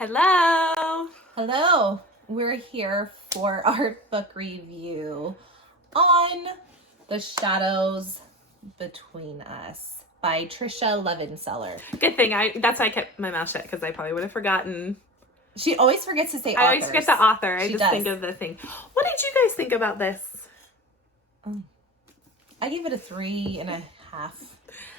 Hello. Hello. We're here for our book review on The Shadows Between Us by Tricia Levenseller. Good thing that's why I kept my mouth shut, because I probably would have forgotten. She always forgets to say authors. I always forget the author. I She just does. think of the thing. What did you guys think about this? I gave it a 3.5.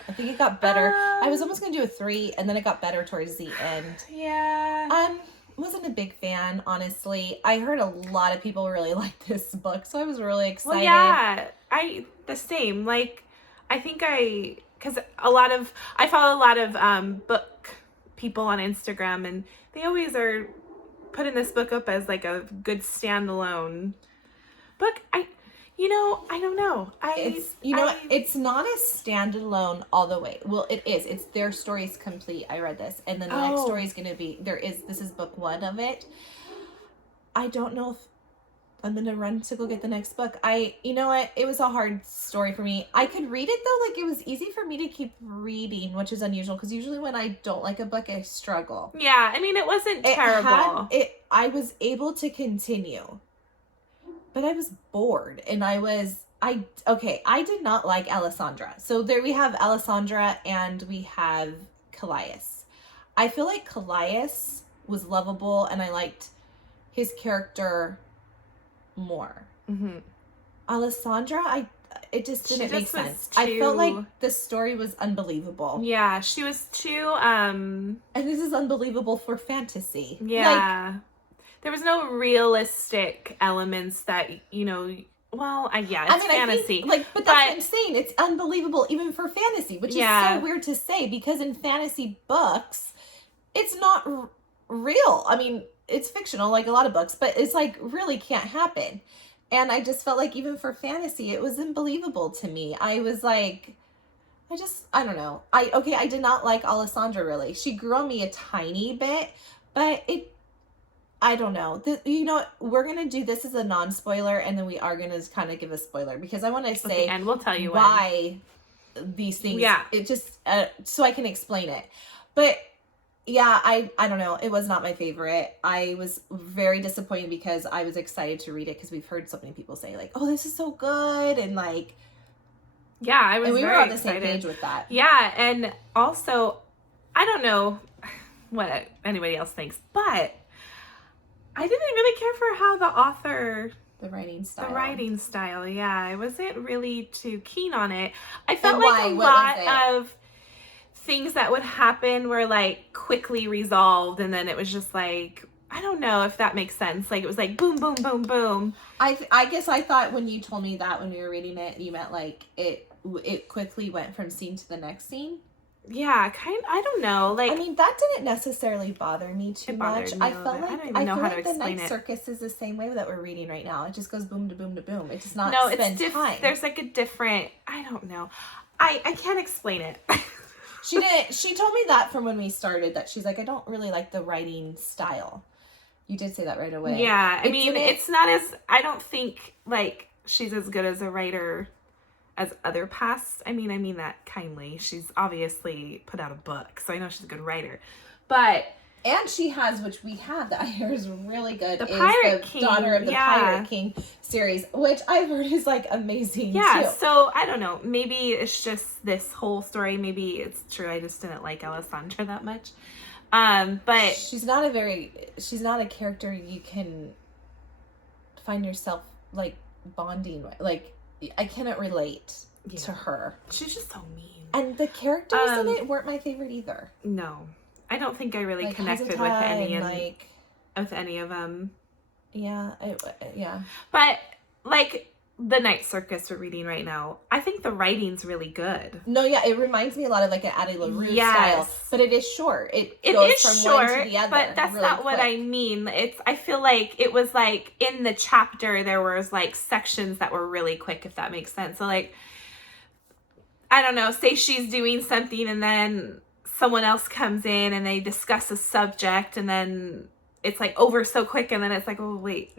I think it got better. I was almost going to do a 3, and then it got better towards the end. Yeah. Wasn't a big fan, honestly. I heard a lot of people really like this book, so I was really excited. Well, yeah. The same. Like, I think because I follow a lot of book people on Instagram, and they always are putting this book up as like a good standalone book. I don't know. It's not a standalone all the way. Well, it is. It's their story's complete. I read this. And then the next story is going to be, this is book 1 of it. I don't know if I'm going to run to go get the next book. You know what? It was a hard story for me. I could read it though. Like, it was easy for me to keep reading, which is unusual because usually when I don't like a book, I struggle. Yeah. I mean, it wasn't terrible. I was able to continue. But I was bored, and I did not like Alessandra. So there we have Alessandra, and we have Callias. I feel like Callias was lovable, and I liked his character more. Mm-hmm. Alessandra, it just didn't make sense. I felt like the story was unbelievable. Yeah, she was too, And this is unbelievable for fantasy. Yeah. There was no realistic elements that, it's fantasy. But that's what I'm saying. It's unbelievable even for fantasy, which is so weird to say because in fantasy books, it's not real. I mean, it's fictional like a lot of books, but it's like really can't happen. And I just felt like even for fantasy, it was unbelievable to me. I was like, I don't know. I did not like Alessandra really. She grew on me a tiny bit, but I don't know. We're going to do this as a non-spoiler, and then we are going to kind of give a spoiler, because I want to say and we'll tell you why these things, it just, so I can explain it. But yeah, I don't know. It was not my favorite. I was very disappointed because I was excited to read it because we've heard so many people say like, oh, this is so good. And like, yeah, I was and we very were on the excited. same page with that. Yeah. And also, I don't know what anybody else thinks, but I didn't really care for how the author... The writing style, yeah. I wasn't really too keen on it. I felt like a lot of things that would happen were like quickly resolved, and then it was just like, I don't know if that makes sense. Like, it was like boom, boom, boom, boom. I guess I thought when you told me that when we were reading it, you meant like it quickly went from scene to the next scene. Yeah, I don't know. Like, I mean, that didn't necessarily bother me too much. I felt like I don't even know how to explain the Night it. Circus is the same way that we're reading right now. It just goes boom to boom to boom. It does not spend time. There's like a different, I don't know. I can't explain it. She didn't. She told me that from when we started, that she's like, I don't really like the writing style. You did say that right away. Yeah, I mean, it's not as, I don't think like she's as good as a writer as other past. I mean that kindly. She's obviously put out a book, so I know she's a good writer. And she has, which we have, that I hear is really good. The Pirate King, Daughter of the Pirate King series, which I've heard is like amazing too. So I don't know. Maybe it's just this whole story. Maybe it's true. I just didn't like Alessandra that much. But she's not a character you can find yourself like bonding with. Like, I cannot relate to her. She's just so mean. And the characters in it weren't my favorite either. No. I don't think I really connected with any of them. Yeah. But like the Night Circus we're reading right now, I think the writing's really good. No, yeah, it reminds me a lot of like an Addie LaRue style, but it is short. It goes from short, one to the other. But that's really not what I mean. I feel like it was like in the chapter there was like sections that were really quick, if that makes sense. So like, I don't know, say she's doing something and then someone else comes in and they discuss a subject, and then it's like over so quick, and then it's like, oh wait,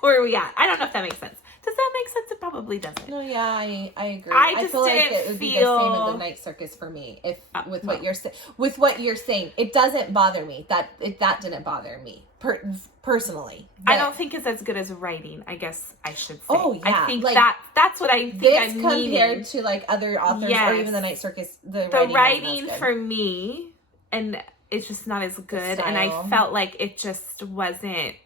where are we at? I don't know if that makes sense. Does that make sense? It probably doesn't. No, yeah, I agree. I just feel like didn't it would be the same in the Night Circus for me. If with what you're saying, it doesn't bother me. That didn't bother me personally. I don't think it's as good as writing, I guess I should say. Oh, yeah. I think like, that's what I think this I'm compared to like other authors or even the Night Circus, the writing for me, and it's just not as good, and I felt like it just wasn't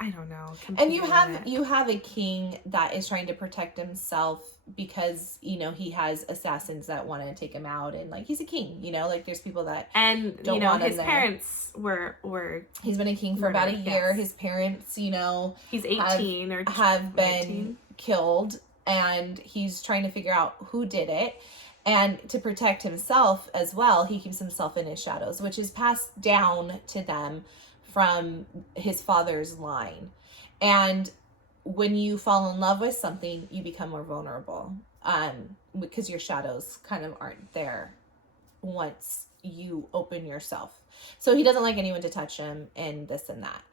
I don't know. And you have a king that is trying to protect himself because, you know, he has assassins that want to take him out, and like he's a king, you know, like there's people that don't you know, his parents were he's been a king for about a year. Yes. His parents, you know, he's 18 have been killed, and he's trying to figure out who did it. And to protect himself as well, he keeps himself in his shadows, which is passed down to them from his father's line. And when you fall in love with something, you become more vulnerable, because your shadows kind of aren't there once you open yourself. So he doesn't like anyone to touch him and this and that.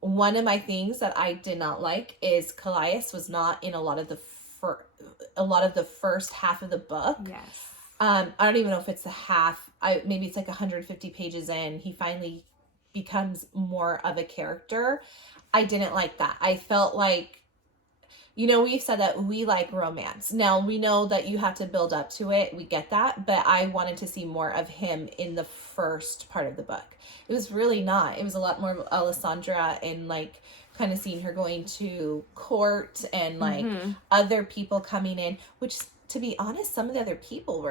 One of my things that I did not like is Callias was not in a lot of the first half of the book. Yes. I don't even know if it's the half. Maybe it's like 150 pages in. He finally becomes more of a character. I didn't like that. I felt like, you know, we've said that we like romance. Now, we know that you have to build up to it. We get that. But I wanted to see more of him in the first part of the book. It was really not. It was a lot more Alessandra and like kind of seeing her going to court and like other people coming in, which, to be honest, some of the other people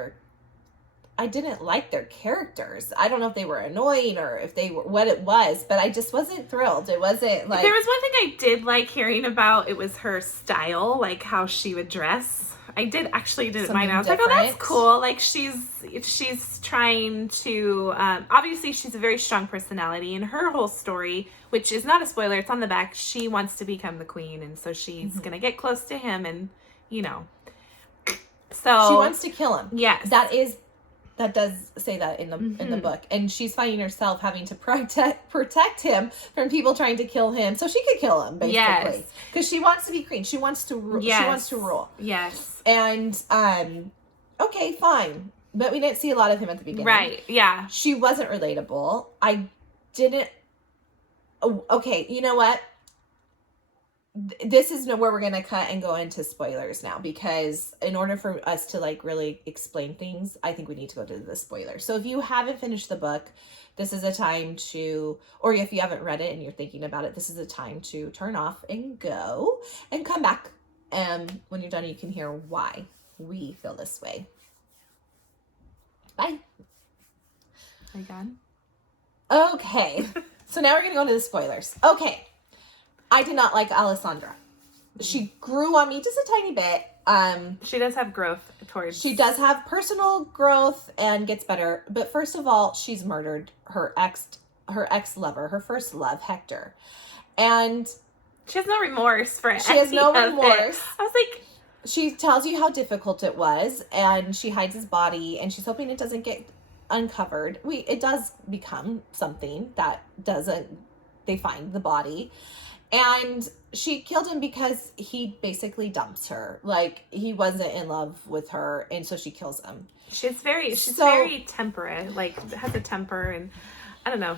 I didn't like their characters. I don't know if they were annoying or if they were what it was, but I just wasn't thrilled. It wasn't like... There was one thing I did like hearing about. It was her style, like how she would dress. I didn't mind. I was like, oh, that's cool. Like she's trying to, obviously she's a very strong personality, and her whole story, which is not a spoiler, it's on the back, she wants to become the queen, and so she's going to get close to him, and, you know. So she wants to kill him. Yes. That does say that in the book. And she's finding herself having to protect him from people trying to kill him so she could kill him, basically. Because she wants to be queen. She wants to rule. She wants to rule. Yes. And okay, fine. But we didn't see a lot of him at the beginning. Right. Yeah. She wasn't relatable. I didn't... Okay, you know what? This is where we're going to cut and go into spoilers now, because in order for us to like really explain things, I think we need to go to the spoilers. So if you haven't finished the book, this is a time to, or if you haven't read it and you're thinking about it, this is a time to turn off and go and come back. And when you're done, you can hear why we feel this way. Bye. Are you done? Okay. So now we're going to go into the spoilers. Okay. I did not like Alessandra. She grew on me just a tiny bit. She does have growth towards... She does have personal growth and gets better. But first of all, she's murdered her ex-lover, her first love, Hector. And... She has no remorse for She has no remorse. I was like... She tells you how difficult it was, and she hides his body, and she's hoping it doesn't get uncovered. It does become something that doesn't... They find the body. And she killed him because he basically dumps her. Like, he wasn't in love with her, and so she kills him. She's very temperate, like, has a temper, and I don't know.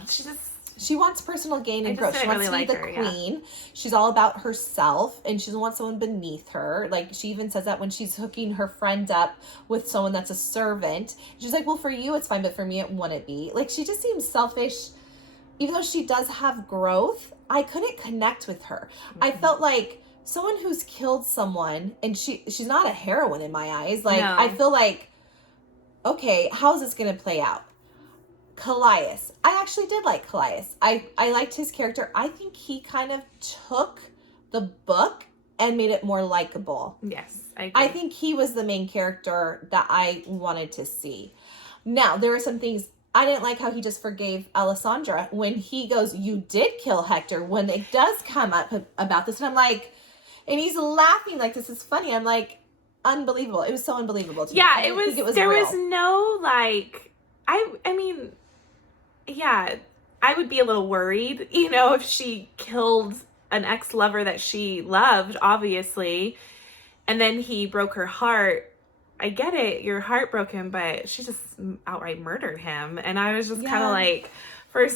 She wants personal gain and growth. She wants to be the queen. Yeah. She's all about herself, and she doesn't want someone beneath her. Like, she even says that when she's hooking her friend up with someone that's a servant. She's like, well, for you, it's fine, but for me, it wouldn't be. Like, she just seems selfish. Even though she does have growth, I couldn't connect with her. I felt like someone who's killed someone, and she's not a heroine in my eyes. Like, no. I feel like, okay, how is this going to play out? Callias. I actually did like Callias. I liked his character. I think he kind of took the book and made it more likable. Yes, I agree. I think he was the main character that I wanted to see. Now, there were some things... I didn't like how he just forgave Alessandra when he goes, you did kill Hector, when it does come up about this. And I'm like, and he's laughing like this is funny. I'm like, unbelievable. It was so unbelievable to me. Yeah, it was there real. Was no, like, I mean, yeah, I would be a little worried, you know, if she killed an ex-lover that she loved, obviously, and then he broke her heart. I get it, you're heartbroken, but she just outright murdered him. And I was just kind of like, for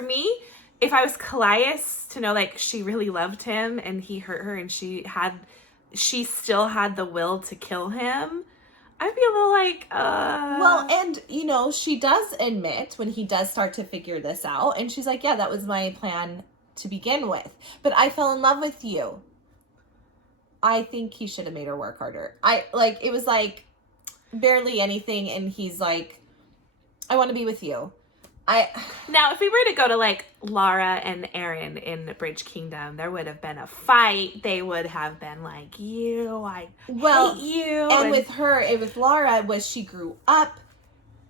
me, if I was Calais, to know like she really loved him and he hurt her and she still had the will to kill him, I'd be a little like, Well, and, you know, she does admit when he does start to figure this out, and she's like, yeah, that was my plan to begin with. But I fell in love with you. I think he should have made her work harder. It was like barely anything, and he's like, I want to be with you. Now, if we were to go to like Lara and Aaron in Bridge Kingdom, there would have been a fight. They would have been like, hate you. And with Lara, was she grew up,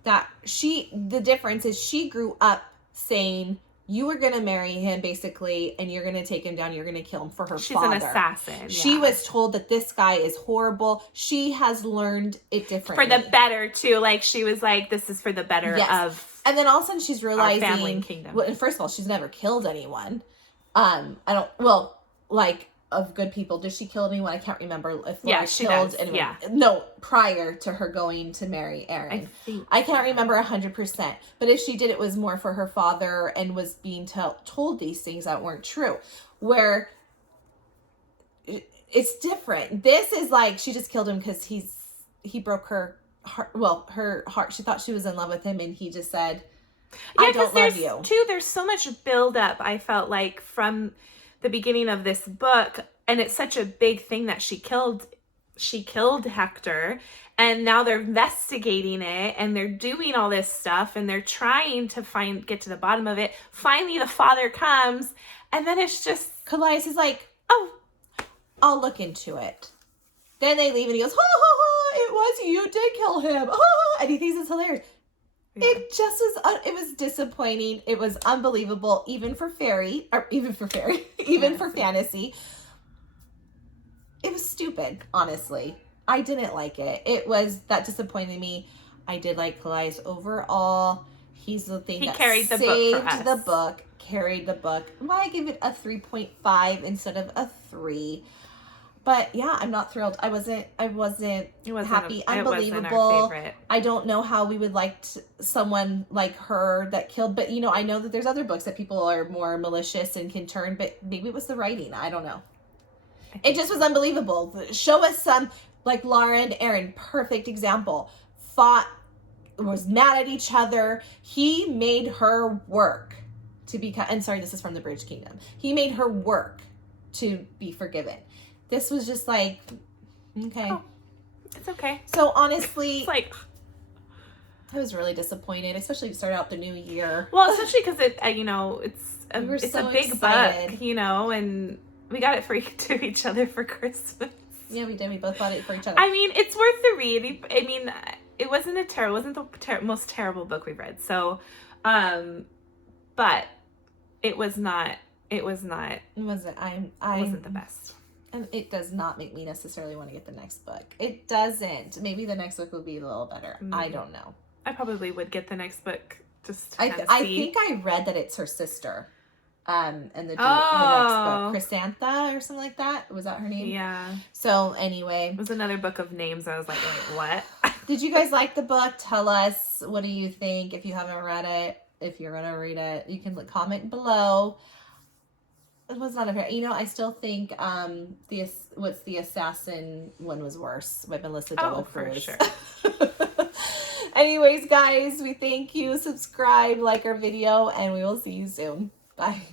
the difference is she grew up saying, you were going to marry him, basically, and you're going to take him down. You're going to kill him for her father. She's an assassin. Yeah. She was told that this guy is horrible. She has learned it differently. For the better, too. Like, she was like, this is for the better of and then all of a sudden she's realizing, our family and kingdom. Well, and first of all, she's never killed anyone. Of good people. Did she kill anyone? I can't remember if Laura killed anyone. Yeah. No, prior to her going to marry Aaron. I can't remember 100%. But if she did, it was more for her father and was being told these things that weren't true. Where it's different. This is like, she just killed him because he broke her heart. Well, her heart. She thought she was in love with him, and he just said, I don't love you. There's so much buildup, I felt like, from the beginning of this book, and it's such a big thing that she killed Hector, and now they're investigating it, and they're doing all this stuff, and they're trying to get to the bottom of it. Finally, the father comes, and then it's just Calais is like, oh, I'll look into it. Then they leave, and he goes, ha ha ha, it was you did kill him, ha, ha, and he thinks it's hilarious. Yeah. It just was, it was disappointing. It was unbelievable, even for fantasy. It was stupid, honestly. I didn't like it. That disappointed me. I did like Calais overall. He's the thing that carried the carried the book. Why give it a 3.5 instead of a 3? But yeah, I'm not thrilled. I wasn't happy. Unbelievable. I don't know how we would like someone like her that killed, but I know that there's other books that people are more malicious and can turn, but maybe it was the writing. I don't know. It just was unbelievable. Show us some, like Lara and Aaron, perfect example. Was mad at each other. He made her work to become, and sorry, this is from the Bridge Kingdom. He made her work to be forgiven. This was just like, okay. Oh, it's okay. So honestly, it's like, I was really disappointed, especially to start out the new year. Well, especially because it's a big excited. book, and we got it to each other for Christmas. Yeah, we did. We both bought it for each other. I mean, it's worth the read. I mean, it wasn't the most terrible book we've read. So, but it was not. It wasn't. It wasn't the best. And it does not make me necessarily want to get the next book. It doesn't. Maybe the next book will be a little better. Mm-hmm. I don't know. I probably would get the next book just to I think I read that it's her sister. And the next book, Chrysantha or something like that. Was that her name? Yeah. So anyway, it was another book of names. I was like, wait, what? Did you guys like the book? Tell us, what do you think? If you haven't read it, if you're gonna read it, you can comment below. It was not a very, I still think the assassin one was worse by Melissa De La Cruz. For sure. Anyways, guys, we thank you. Subscribe, like our video, and we will see you soon. Bye.